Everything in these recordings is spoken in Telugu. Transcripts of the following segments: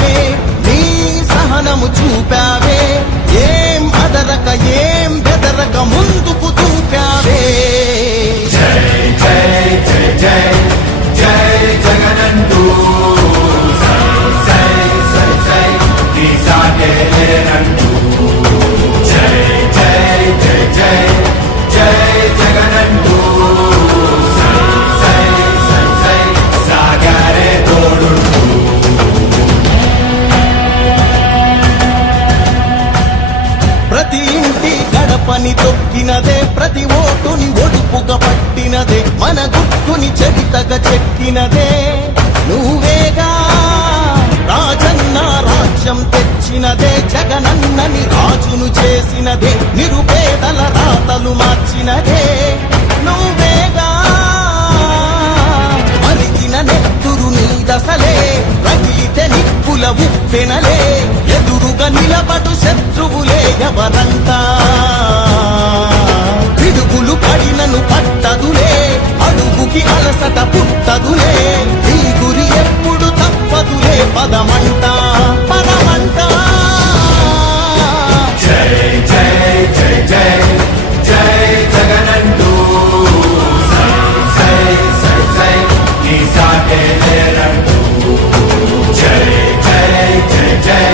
కాయాలే నీ సహనము చూపావే ఏం అదరక ఏం బెదరక ముందుకు చూపావే జై జై జై జై జై జగనంటూ సై సై సై నీ సాటే లేనంటూ జై జై జై జై జై జగనంటూ సై సై సై సై సాగరే తోడుంటూ ప్రతి ఇంటి గడపని తొక్కినదే ప్రతి ఓటుని ఒడుపుగా పట్టినదే మన గుర్తుని చరితగా చెక్కినదే నువ్వేగా రాజన్న రాజ్యం తెచ్చినదే జగనన్నని రాజును చేసినదే నిరుపేదల రాతలు మార్చినదే నువ్వేగా మరిగిన నెత్తురు నీ దశలే రగిలితే నిప్పుల ఉప్పెనలే ఎదురుగా నిలబడు శత్రువులే ఎవరంతా పిడుగులు పడినను పట్టదులే అడుగుకి అలసట పుట్టదులే ఈ గురి ఎప్పుడు తప్పదులే పదమంట పదమంట జై జై జై జై జై జగనంటూ సై సై సై సై నీ సాటే లేనంటూ జై జై జై జై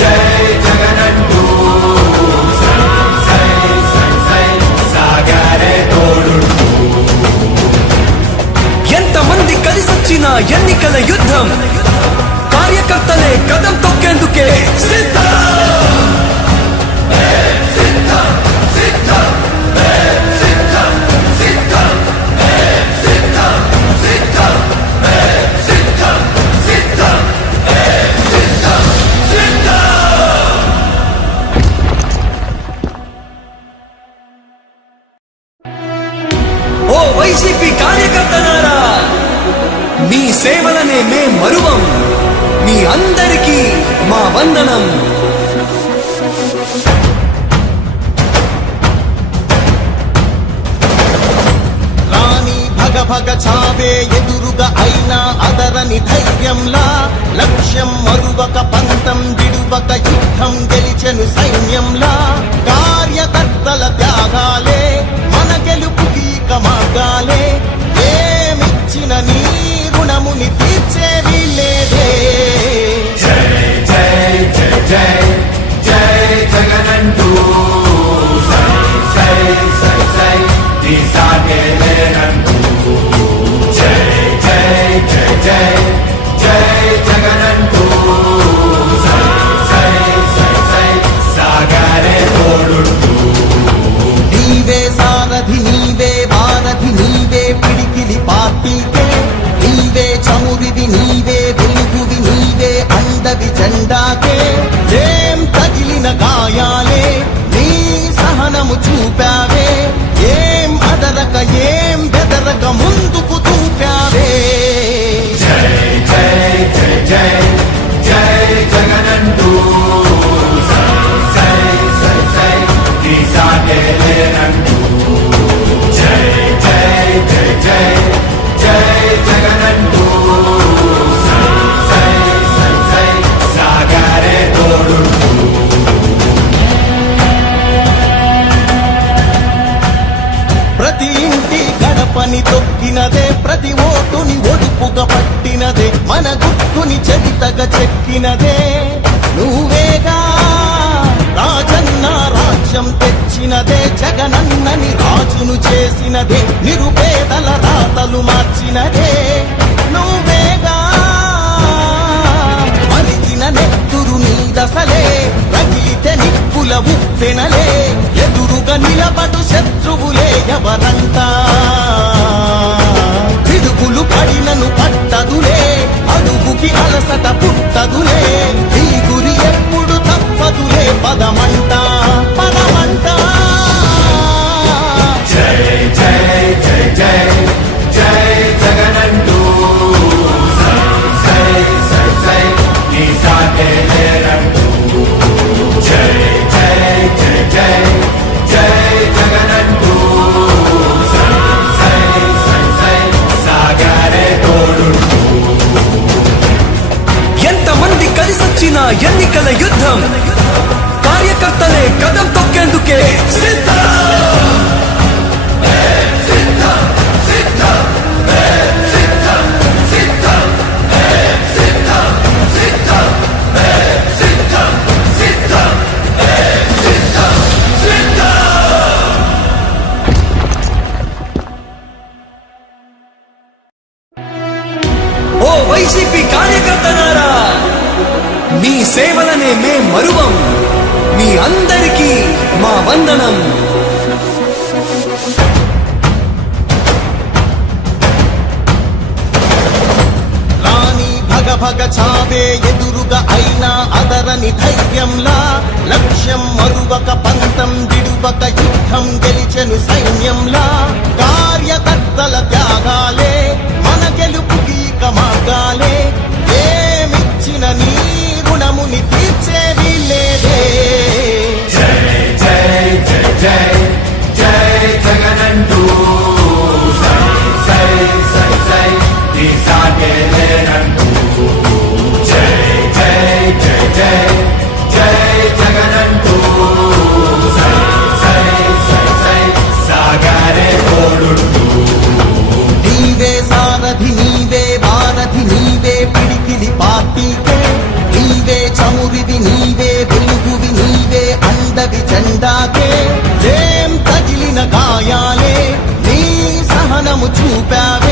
జై జగనంటూ సై సై సై సై సాగరే తోడుంటూ ఎంతమంది కలిసొచ్చిన ఎన్నికల యుద్ధం కార్యకర్తలే కదం తొక్కేందుకే సిద్ధం ఓ వైసీపీ కార్యకర్తలారా మీ సేవలనే మే మరువం మీ అందరికీ మా వందనం రాణి భగ భగ చావే ఎదురుగా అయినా అదరని ధైర్యంలా లక్ష్యం మరువక పంతం విడువక యుద్ధం గెలిచెను సైన్యంలా కార్యకర్తల త్యాగాలే మన గెలుపుకి మార్గాలే ఏమిచ్చిన నీ రుణముని తీర్చేది లేదే జై జై జై జై జై జగనంటూ సై సై సై సై నీ సాటే లేనంటూ జై జై జై జై జై జగనంటూ సై సై సై సై సాగరే తోడుంటూ నీవే సారథి నీవే వారధి నీవే పిడికిలి పార్టీకే నీవే చమురివి నీవే వెలుగువి నీవే అండవి జెండాకే ఏం తగిలిన గాయాలే నీ సహనము చూపావే ఏం అదరక ఏం బెదరక ముందుకు చూపావే జై జై జై జై జై జగనంటూ సై సై సై సై నీ సాటే లేనంటూ జై జై జై జై జై జగనంటూ సై సై సై సై సాగరే తోడుంటూ ప్రతి ఇంటి గడపని తొక్కినదే ప్రతి ఓటుని ఒడుపుగా పట్టినదే మన గుర్తుని చరితగా చెక్కినదే నువ్వేగా రాజన్న రాజ్యం తెచ్చినదే జగనన్నని రాజును చేసినదే నిరుపేదల రాతలు మార్చినదే నువ్వేగా మరిగిన నెత్తురు నీ దశలే రగిలితే నిప్పుల ఉప్పెనలే ఎదురుగా నిలబడు శత్రువులే ఎవరంతా పిడుగులు పడినను పట్టదులే అడుగుకి అలసట పుట్టదులే ఈ గురి ఎప్పుడు తప్పదులే పదమంట పదమంట జై జై జై జై జై జగనంటూ సై సై సై సై నీ సాటే లేనంటూ జై జై జై జై జై జగనంటూ సై వచ్చిన ఎన్నికల యుద్ధం కార్యకర్తలే కదం తొక్కేందుకే సిద్ధం. ఓ వైసీపీ కార్యకర్తలారా, మీ సేవలనే మే మరువం. మీ అందరికీ మా వందనం. రాణి భగ భగ చావే ఎదురుగా అయినా అదరని ధైర్యంలా లక్ష్యం మరువక పంతం విడువక యుద్ధం గెలిచెను సైన్యంలా కార్యకర్తల త్యాగాలే మన గెలుపుకి ఇక మార్గాలే ఏమిచ్చిన నీ రుణముని తీర్చేది లేదే. జై జై జై జై జై జగనంటూ సై సై సై సై నీ సాగే లేనంటూ జై జై జై జై జై జగనంటూ సై సై సై సై సాగరే తోడుంటూ నీవే సారథి నీవే వారధి నీవే పిడికిలి పార్టీకే నీవే చమురివి నీవే వెలుగువి నీవే అండవి జెండాకే ఏం తగిలిన గాయాలే నీ సహనము చూపావే